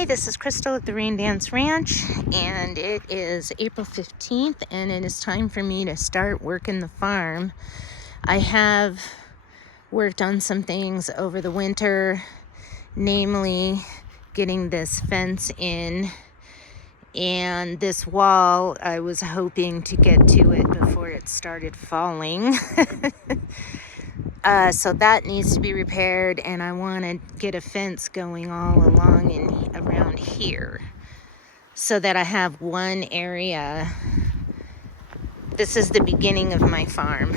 Hi, this is Crystal at the Rain Dance Ranch, and it is April 15th, and it is time for me to start working the farm. I have worked on some things over the winter, namely getting this fence in, and this wall. I was hoping to get to it before it started falling. So that needs to be repaired, and I want to get a fence going all along and around here so that I have one area. This is the beginning of my farm.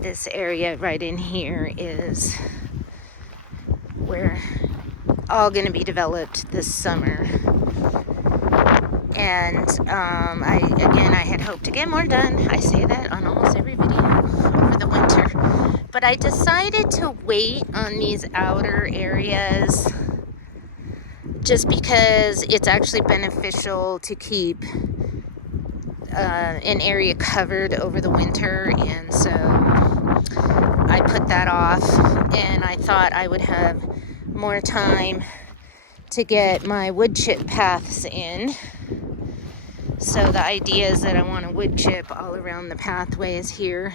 This area right in here is where all going to be developed this summer. And I had hoped to get more done. I say that on almost every video over the winter. But I decided to wait on these outer areas just because it's actually beneficial to keep an area covered over the winter. And so I put that off, and I thought I would have more time to get my wood chip paths in. So the idea is that I want to wood chip all around the pathways here.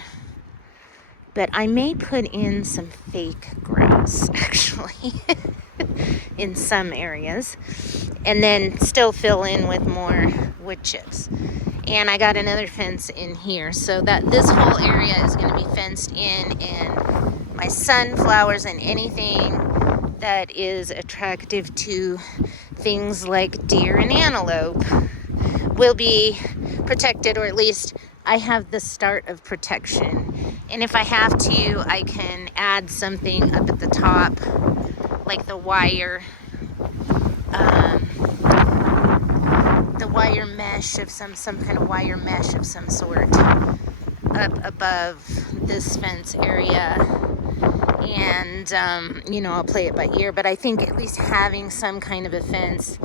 But I may put in some fake grass, actually, in some areas. And then still fill in with more wood chips. And I got another fence in here. So that this whole area is going to be fenced in. And my sunflowers and anything that is attractive to things like deer and antelope will be protected, or at least I have the start of protection. And if I have to, I can add something up at the top, like the wire mesh of some kind of wire mesh of some sort up above this fence area. And I'll play it by ear, but I think at least having some kind of a fence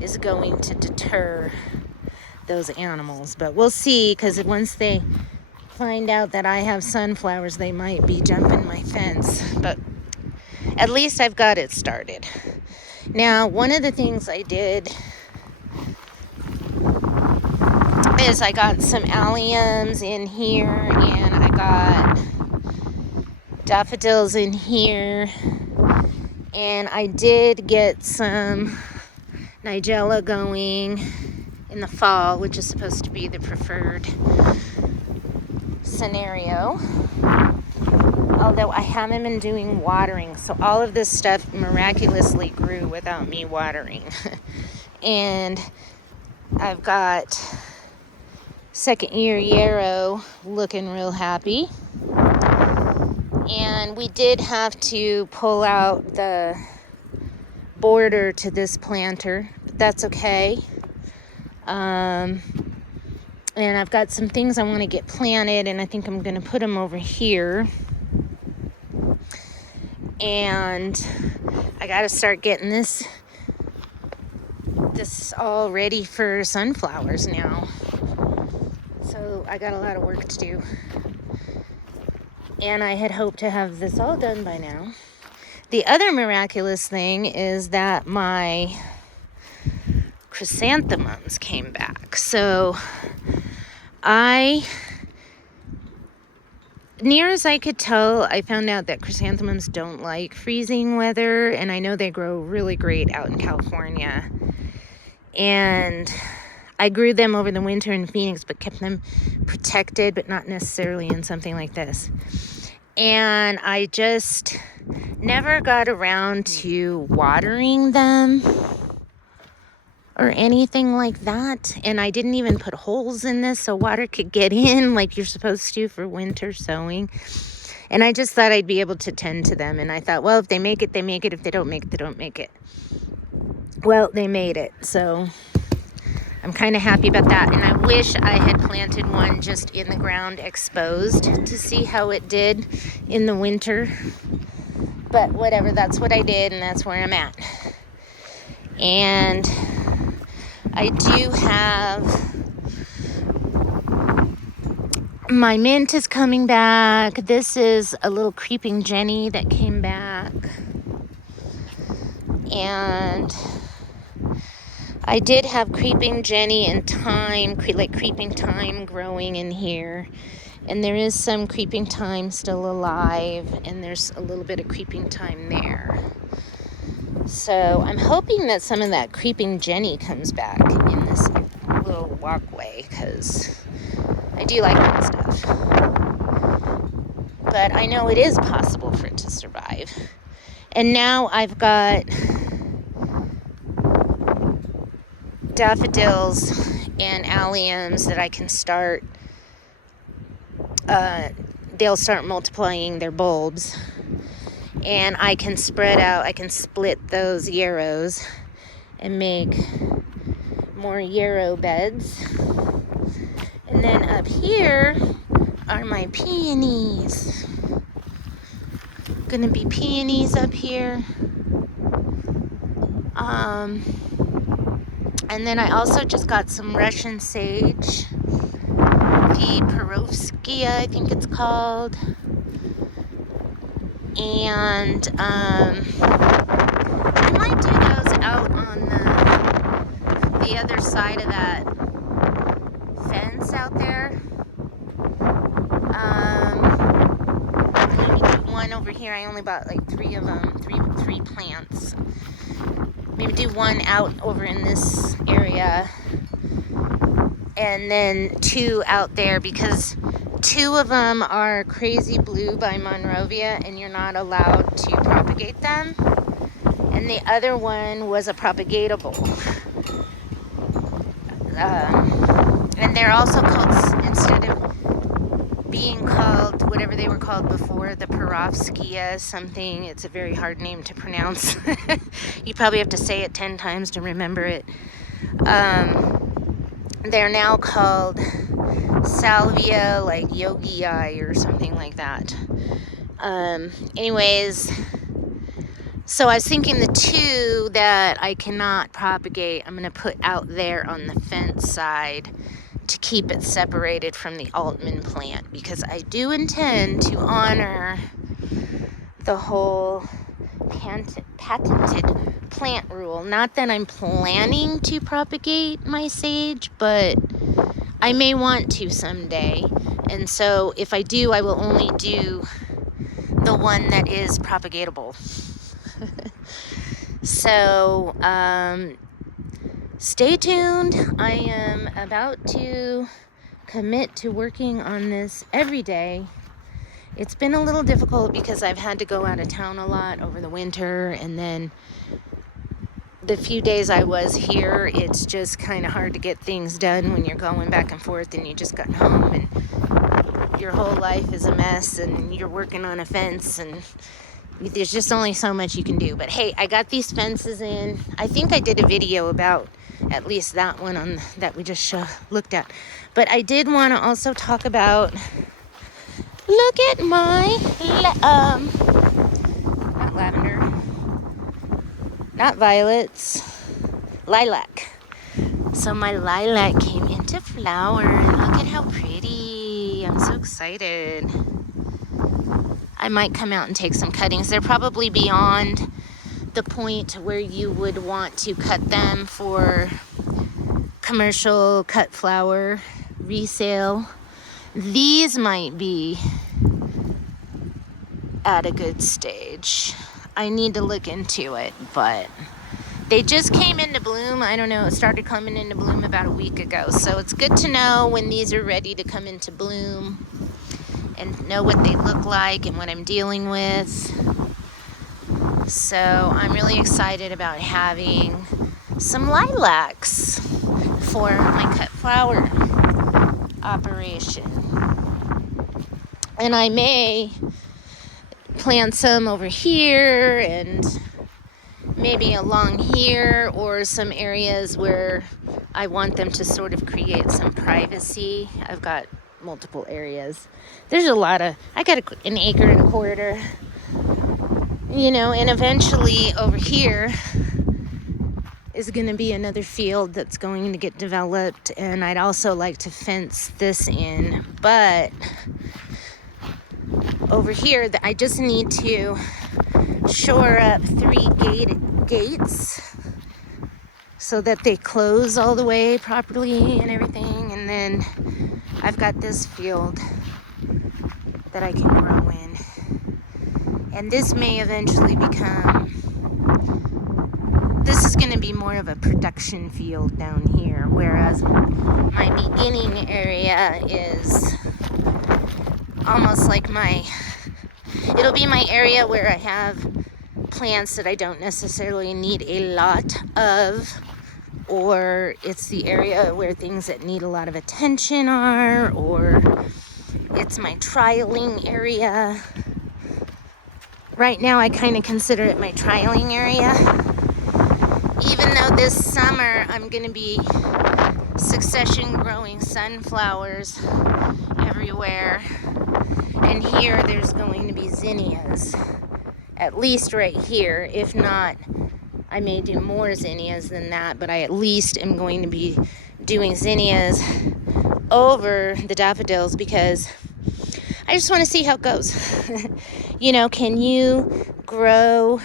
is going to deter those animals. But we'll see, because once they find out that I have sunflowers, they might be jumping my fence. But at least I've got it started. Now, one of the things I did is I got some alliums in here, and I got daffodils in here, and I did get some nigella going in the fall, which is supposed to be the preferred scenario, although I haven't been doing watering, so all of this stuff miraculously grew without me watering. And I've got second year yarrow looking real happy, and we did have to pull out the border to this planter, but that's okay. And I've got some things I want to get planted, and I think I'm going to put them over here. And I got to start getting this all ready for sunflowers now. So I got a lot of work to do. And I had hoped to have this all done by now. The other miraculous thing is that my chrysanthemums came back. So near as I could tell, I found out that chrysanthemums don't like freezing weather, and I know they grow really great out in California. And I grew them over the winter in Phoenix, but kept them protected, but not necessarily in something like this. And I just never got around to watering them or anything like that. And I didn't even put holes in this so water could get in like you're supposed to for winter sowing. And I just thought I'd be able to tend to them. And I thought, well, if they make it, they make it. If they don't make it, they don't make it. Well, they made it. So I'm kind of happy about that. And I wish I had planted one just in the ground exposed to see how it did in the winter. But whatever, that's what I did, and that's where I'm at. And I do have my mint is coming back. This is a little creeping Jenny that came back. And I did have creeping Jenny and thyme, like creeping thyme growing in here. And there is some creeping thyme still alive, and there's a little bit of creeping thyme there. So I'm hoping that some of that creeping Jenny comes back in this little walkway, because I do like that stuff. But I know it is possible for it to survive. And now I've got daffodils and alliums that I can start. They'll start multiplying their bulbs, and I can spread out, I can split those yarrows and make more yarrow beds. And then up here are my peonies. Gonna be peonies up here. And then I also just got some Russian sage, the Perovskia, I think it's called. And I might do those out on the other side of that fence out there. Let me do one over here. I only bought like 3 of them, three plants. Maybe do one out over in this area, and then 2 out there, because 2 of them are crazy blue by Monrovia, and you're not allowed to propagate them. And the other one was a propagatable. And they're also called, instead of being called whatever they were called before, the Perovskia something, it's a very hard name to pronounce. You probably have to say it 10 times to remember it. They're now called Salvia, like Yogi Eye or something like that. Anyways, so I was thinking the 2 that I cannot propagate, I'm going to put out there on the fence side to keep it separated from the Altman plant, because I do intend to honor the whole patented plant rule. Not that I'm planning to propagate my sage, but I may want to someday. And so if I do, I will only do the one that is propagatable. So stay tuned. I am about to commit to working on this every day. It's been a little difficult because I've had to go out of town a lot over the winter, and then the few days I was here, it's just kind of hard to get things done when you're going back and forth and you just got home and your whole life is a mess and you're working on a fence, and there's just only so much you can do. But hey, I got these fences in. I think I did a video about at least that one on that we just looked at. But I did want to also talk about, look at my not lavender, not violets, lilac. So my lilac came into flower, and look at how pretty. I'm so excited. I might come out and take some cuttings. They're probably beyond the point where you would want to cut them for commercial cut flower resale. These might be at a good stage. I need to look into it, but they just came into bloom. I don't know, it started coming into bloom about a week ago. So it's good to know when these are ready to come into bloom and know what they look like and what I'm dealing with. So I'm really excited about having some lilacs for my cut flower operation. And I may plant some over here and maybe along here, or some areas where I want them to sort of create some privacy. I've got multiple areas. There's a lot of, I got an acre and a quarter, you know, and eventually over here is going to be another field that's going to get developed, and I'd also like to fence this in. But over here, I just need to shore up 3 gates so that they close all the way properly and everything. And then I've got this field that I can grow in. And this may eventually become, this is going to be more of a production field down here, whereas my beginning area is almost like it'll be my area where I have plants that I don't necessarily need a lot of, or it's the area where things that need a lot of attention are, or it's my trialing area. Right now I kind of consider it my trialing area, even though this summer I'm going to be succession growing sunflowers everywhere, and here there's going to be zinnias, at least right here. If not, I may do more zinnias than that, but I at least am going to be doing zinnias over the daffodils because I just want to see how it goes. You know, can you grow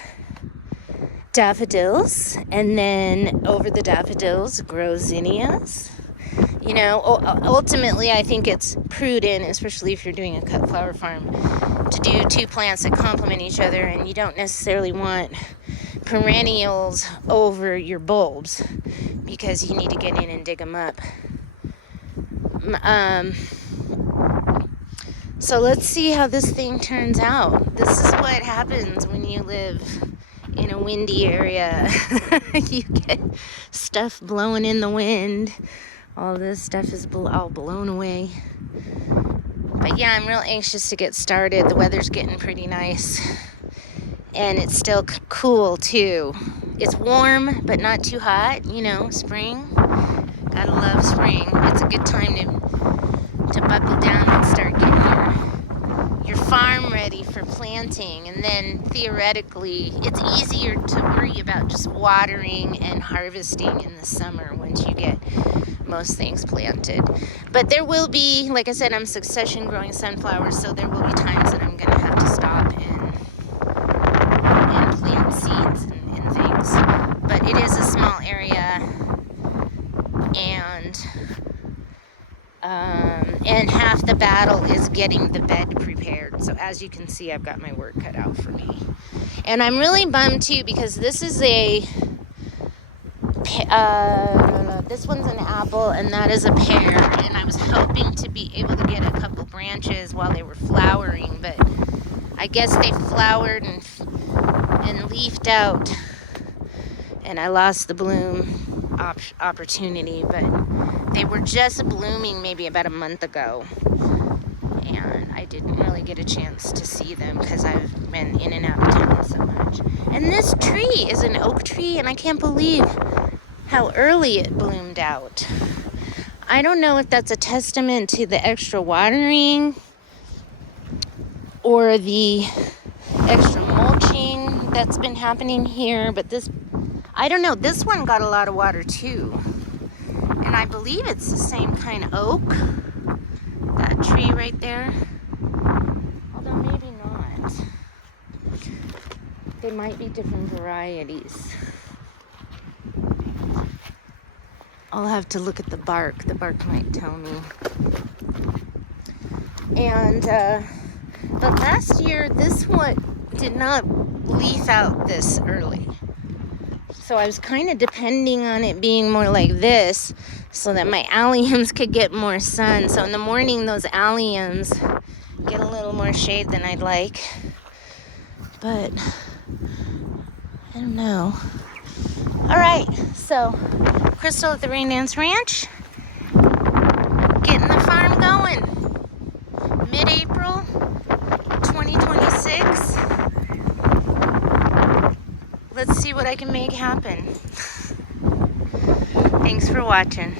daffodils and then over the daffodils grow zinnias? You know, ultimately I think it's prudent, especially if you're doing a cut flower farm, to do two plants that complement each other, and you don't necessarily want perennials over your bulbs because you need to get in and dig them up. So let's see how this thing turns out. This is what happens when you live in a windy area. You get stuff blowing in the wind. All this stuff is all blown away. But yeah, I'm real anxious to get started. The weather's getting pretty nice. And it's still cool too. It's warm, but not too hot. You know, spring. Gotta love spring. It's a good time to buckle down and start getting your farm ready for planting. And then theoretically, it's easier to worry about just watering and harvesting in the summer once you get most things planted. But there will be, like I said, I'm succession growing sunflowers, so there will be times that I'm gonna have to stop and plant seeds and things. But it is a small area, and half the battle is getting the bed prepared. So as you can see, I've got my work cut out for me. And I'm really bummed too because this is this one's an apple and that is a pear, and I was hoping to be able to get a couple branches while they were flowering, but I guess they flowered and leafed out and I lost the bloom opportunity. But they were just blooming maybe about a month ago, and I didn't really get a chance to see them because I've been in and out of town so much. And this tree is an oak tree, and I can't believe how early it bloomed out. I don't know if that's a testament to the extra watering or the extra mulching that's been happening here, but I don't know, this one got a lot of water too. And I believe it's the same kind of oak, that tree right there. Although maybe not. They might be different varieties. I'll have to look at the bark. The bark might tell me. And but last year, this one did not leaf out this early. So I was kind of depending on it being more like this so that my alliums could get more sun. So in the morning, those alliums get a little more shade than I'd like. But I don't know. All right, so Crystal at the Rain Dance Ranch, getting the farm going. Mid-April 2026. Let's see what I can make happen. Thanks for watching.